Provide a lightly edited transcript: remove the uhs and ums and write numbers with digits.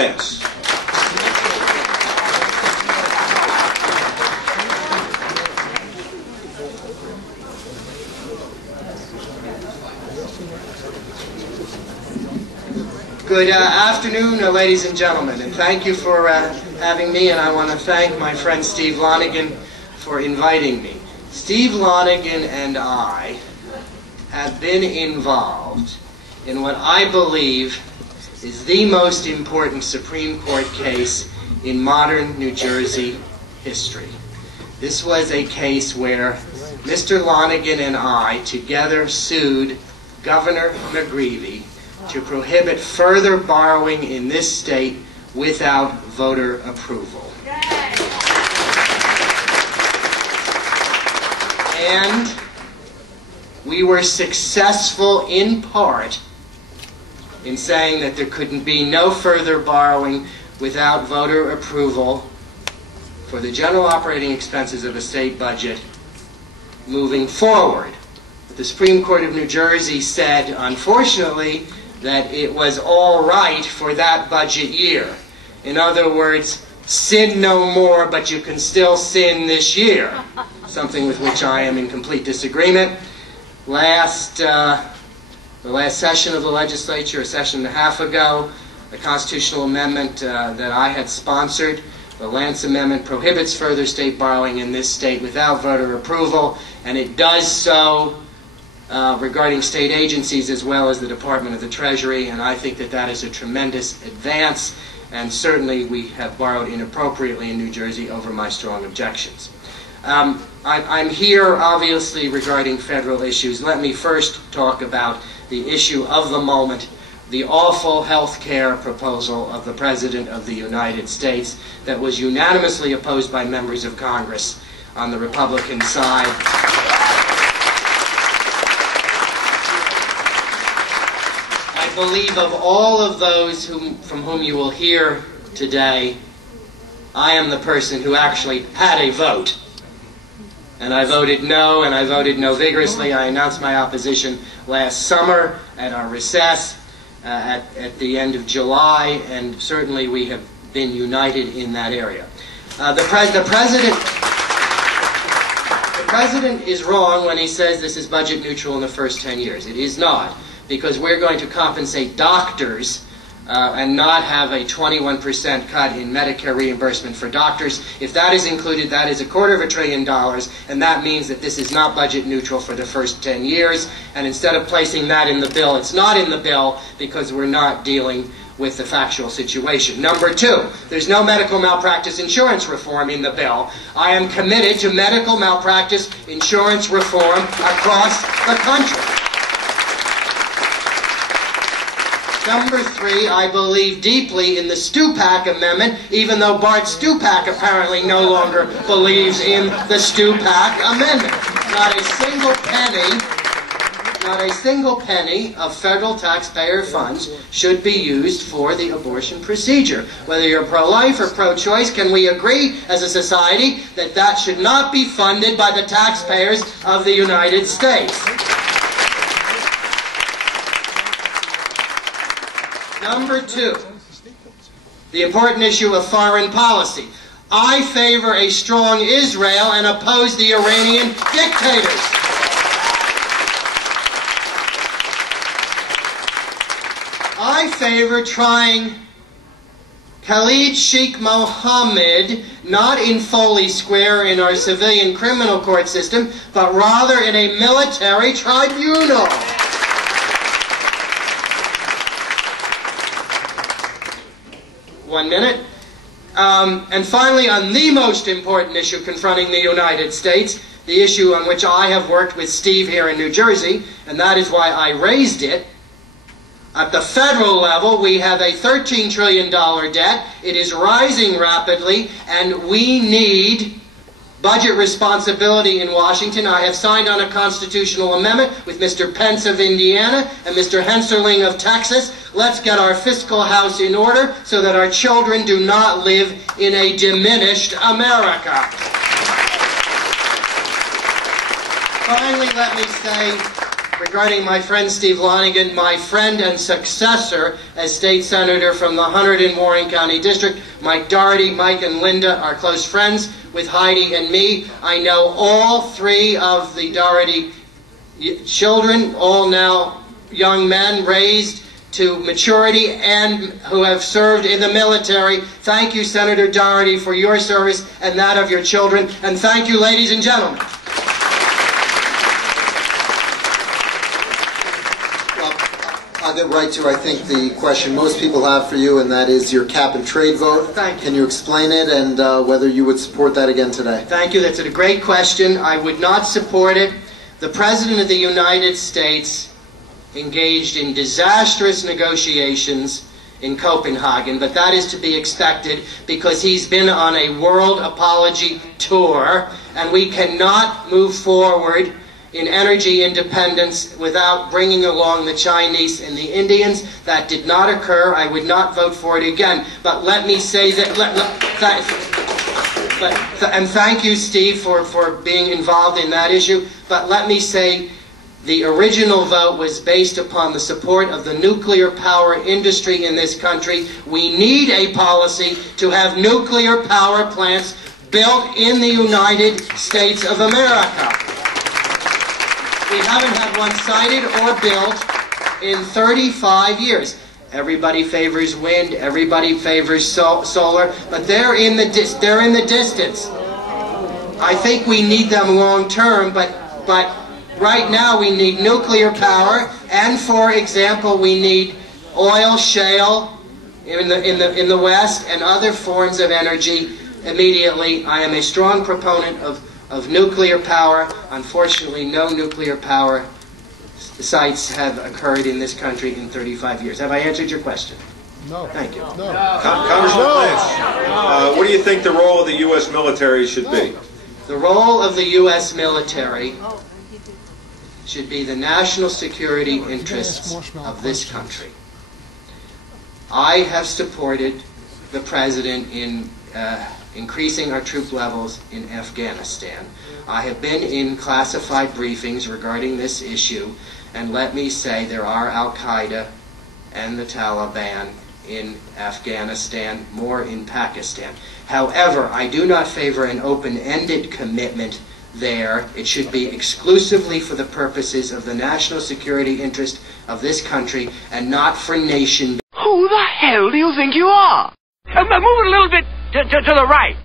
class. Good afternoon, ladies and gentlemen, and thank you for having me, and I want to thank my friend Steve Lonigan for inviting me. Steve Lonigan and I have been involved in what I believe is the most important Supreme Court case in modern New Jersey history. This was a case where Mr. Lonigan and I together sued Governor McGreevey to prohibit further borrowing in this state without voter approval. And we were successful in part in saying that there couldn't be no further borrowing without voter approval for the general operating expenses of a state budget moving forward. But the Supreme Court of New Jersey said, unfortunately, that it was all right for that budget year. In other words, sin no more, but you can still sin this year, something with which I am in complete disagreement. The last session of the legislature, a session and a half ago, the constitutional amendment that I had sponsored, the Lance Amendment, prohibits further state borrowing in this state without voter approval, and it does so regarding state agencies as well as the Department of the Treasury, and I think that that is a tremendous advance, and certainly we have borrowed inappropriately in New Jersey over my strong objections. I'm here, obviously, regarding federal issues. Let me first talk about the issue of the moment, the awful health care proposal of the President of the United States that was unanimously opposed by members of Congress on the Republican side. I believe of all of those from whom you will hear today, I am the person who actually had a vote. And I voted no, and I voted no vigorously. I announced my opposition last summer at our recess at the end of July, and certainly we have been united in that area. The President is wrong when he says this is budget neutral in the first 10 years. It is not, because we're going to compensate doctors and not have a 21% cut in Medicare reimbursement for doctors. If that is included, that is $250 billion, and that means that this is not budget neutral for the first 10 years. And instead of placing that in the bill, it's not in the bill because we're not dealing with the factual situation. Number two, there's no medical malpractice insurance reform in the bill. I am committed to medical malpractice insurance reform across the country. Number three, I believe deeply in the Stupak Amendment, even though Bart Stupak apparently no longer believes in the Stupak Amendment. Not a single penny of federal taxpayer funds should be used for the abortion procedure. Whether you're pro-life or pro-choice, can we agree as a society that that should not be funded by the taxpayers of the United States? Number two, the important issue of foreign policy. I favor a strong Israel and oppose the Iranian dictators. I favor trying Khalid Sheikh Mohammed not in Foley Square in our civilian criminal court system, but rather in a military tribunal. One minute. And finally, on the most important issue confronting the United States, the issue on which I have worked with Steve here in New Jersey, and that is why I raised it. At the federal level, we have a $13 trillion debt. It is rising rapidly, and we need budget responsibility in Washington. I have signed on a constitutional amendment with Mr. Pence of Indiana and Mr. Hensarling of Texas. Let's get our fiscal house in order so that our children do not live in a diminished America. Finally, let me say regarding my friend Steve Lonigan, my friend and successor as state senator from the 100 in Warren County District. Mike Doherty, Mike and Linda are close friends with Heidi and me. I know all three of the Doherty children, all now young men raised to maturity and who have served in the military. Thank you, Senator Doherty, for your service and that of your children. And thank you, ladies and gentlemen. I'll get right to, I think, the question most people have for you, and that is your cap and trade vote. Thank you. Can you explain it and whether you would support that again today? Thank you. That's a great question. I would not support it. The President of the United States engaged in disastrous negotiations in Copenhagen, but that is to be expected because he's been on a world apology tour, and we cannot move forward in energy independence without bringing along the Chinese and the Indians. That did not occur. I would not vote for it again. But let me say that, and thank you, Steve, for being involved in that issue. But let me say, the original vote was based upon the support of the nuclear power industry in this country. We need a policy to have nuclear power plants built in the United States of America. We haven't had one sited or built in 35 years. Everybody favors wind, everybody favors solar, but they're in the distance. I think we need them long term, but right now we need nuclear power, and for example, we need oil shale in the West and other forms of energy immediately. I am a strong proponent of nuclear power. Unfortunately, no nuclear power sites have occurred in this country in 35 years. Have I answered your question? No. Thank you. No. Congressman Lynch, what do you think the role of the U.S. military should be? The role of the U.S. military should be the national security interests of this country. I have supported the President in increasing our troop levels in Afghanistan. I have been in classified briefings regarding this issue, and let me say there are Al-Qaeda and the Taliban in Afghanistan, more in Pakistan. However, I do not favor an open-ended commitment there. It should be exclusively for the purposes of the national security interest of this country and not for nation. Who the hell do you think you are? Move it a little bit to the right.